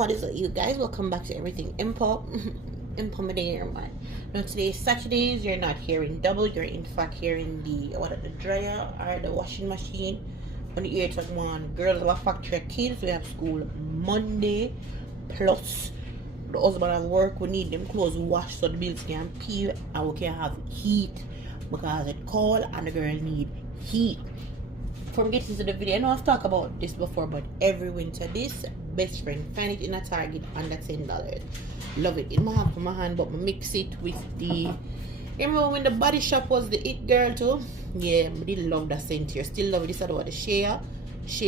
What is it, you guys? Welcome back to Everything Empo. Empo my day, man. Now today is Saturdays. You're not hearing double. You're in fact hearing the dryer or the washing machine. On the ear talk one. Girls have factory, kids we have school Monday. Plus the husband have work. We need them clothes washed so the bills can peel and we can have heat because it's cold and the girl need heat. Before we get into the video, I know I've talked about this before, but every winter this best friend, find it in a Target under $10. Love it. It might have for my hand, but I mix it with the, remember when the Body Shop was the it girl too? Yeah, I did love that scent here. Still love it. This is what the Shea. This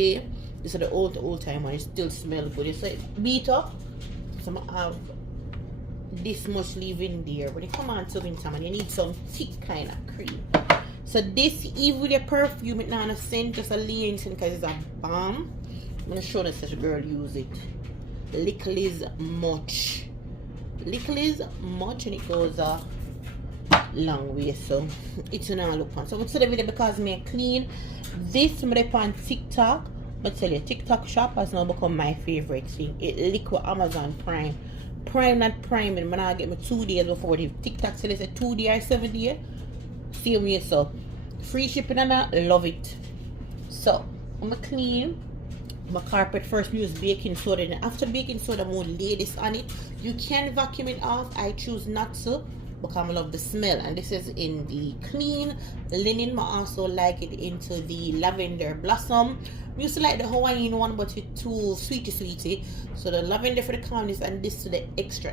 is the old time one. It still smells good. It's like beat up. So I have this much leave-in there. When you come on to winter, man, you need some thick kind of cream. So this, even with your perfume, it's not a scent, just a layering scent because it's a balm. I'm gonna show this as a girl use it. Little is much. Little is much, and it goes a long way. So it's an all look on. So what's the video because me clean. This I'm on TikTok. But tell you, TikTok shop has now become my favorite thing. It liquid Amazon Prime. Prime not Prime, and when I get me 2 days before the TikTok sell it's a 2 day or 7 day. Same way, so free shipping and I love it. So I'm gonna clean my carpet first. Use baking soda, and after baking soda I'm gonna lay this on it. You can vacuum it off. I choose not to because I love the smell, and this is in the clean linen. I also like it into the lavender blossom. I used to like the Hawaiian one, but it's too sweetie. So the lavender for the calmness and this to the extra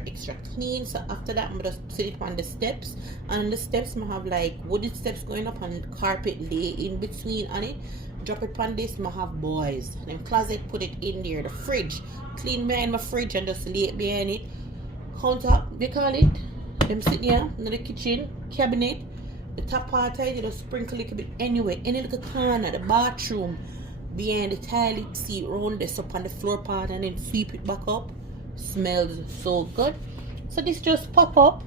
clean. So after that I'm gonna sit it on the steps, and on the steps I have like wooden steps going up and carpet lay in between on it. Drop it on this, I have boys. Then closet, put it in there. The fridge, clean behind my fridge and just lay it behind it. Counter, they call it. Them sit here in the kitchen cabinet. The top part I you just sprinkle a little bit anyway. Any little corner, the bathroom, behind the toilet seat, round this up on the floor part and then sweep it back up. Smells so good. So this just pop up.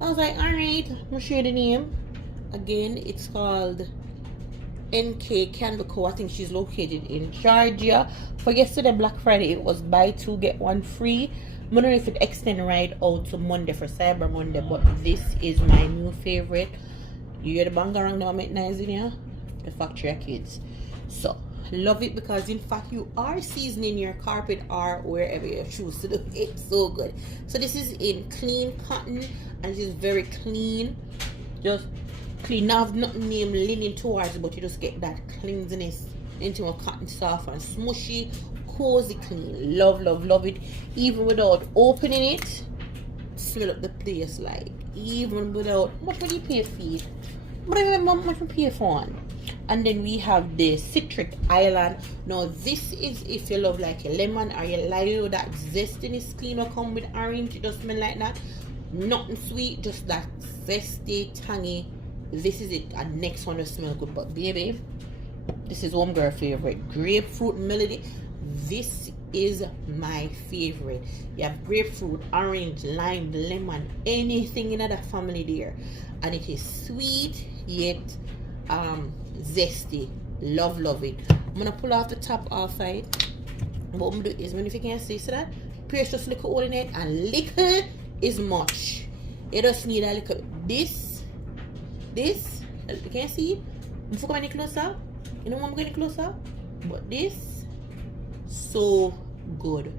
I was like, alright, I'm gonna share the name. Again, it's called NK Candle Co. I think she's located in Georgia. For yesterday Black Friday it was buy 2 get 1 free. I don't know if it extends right out to Monday for Cyber Monday, but this is my new favorite. You hear the bangarang now make nice in here? The factory kids. So love it because in fact you are seasoning your carpet or wherever you choose to do it. It's so good. So this is in clean cotton and it is very clean. Just clean. Now I've not named linen towards it, but you just get that cleanliness into a cotton soft and smushy. Cozy clean. Love it. Even without opening it, smell up the place like even without much money you pay for it. But I remember how much we pay for one. And then we have the Citric Island. Now this is if you love like a lemon or you like that zestiness clean will come with orange. It just smell like that. Nothing sweet, just that zesty, tangy. This is it. And next one will smell good. But baby, this is home girl favorite. Grapefruit melody. This is my favorite. You have grapefruit, orange, lime, lemon, anything in that family there, and it is sweet yet zesty. Love it. I'm gonna pull off the top off it. What I'm gonna do is, when if you can see that, press just little hole in it, and little is much. You just need a little this. You can see. Before going any closer, you know what I'm going closer, but this. So good,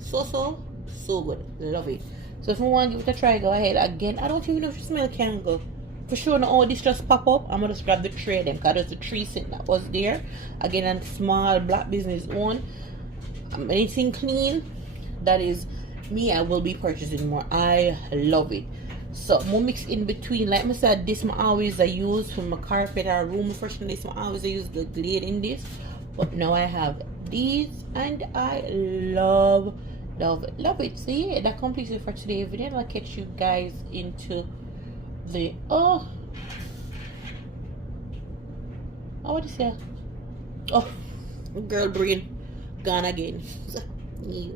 so good. Love it. So if you want to give it a try, go ahead. Again, I don't even know if you smell candle for sure. Now all this just pop up. I'm gonna just grab the tray them because there's the 3 cent that was there. Again, and small black business own. Anything clean that is me, I will be purchasing more. I love it. So more mix in between. Like I said, this I always use for my carpet or room freshener. This I always use the Glade in this, but now I have these and I love it. So yeah, that completes it for today's video. I'll catch you guys into the what is that? Oh, girl brain gone again. Yeah.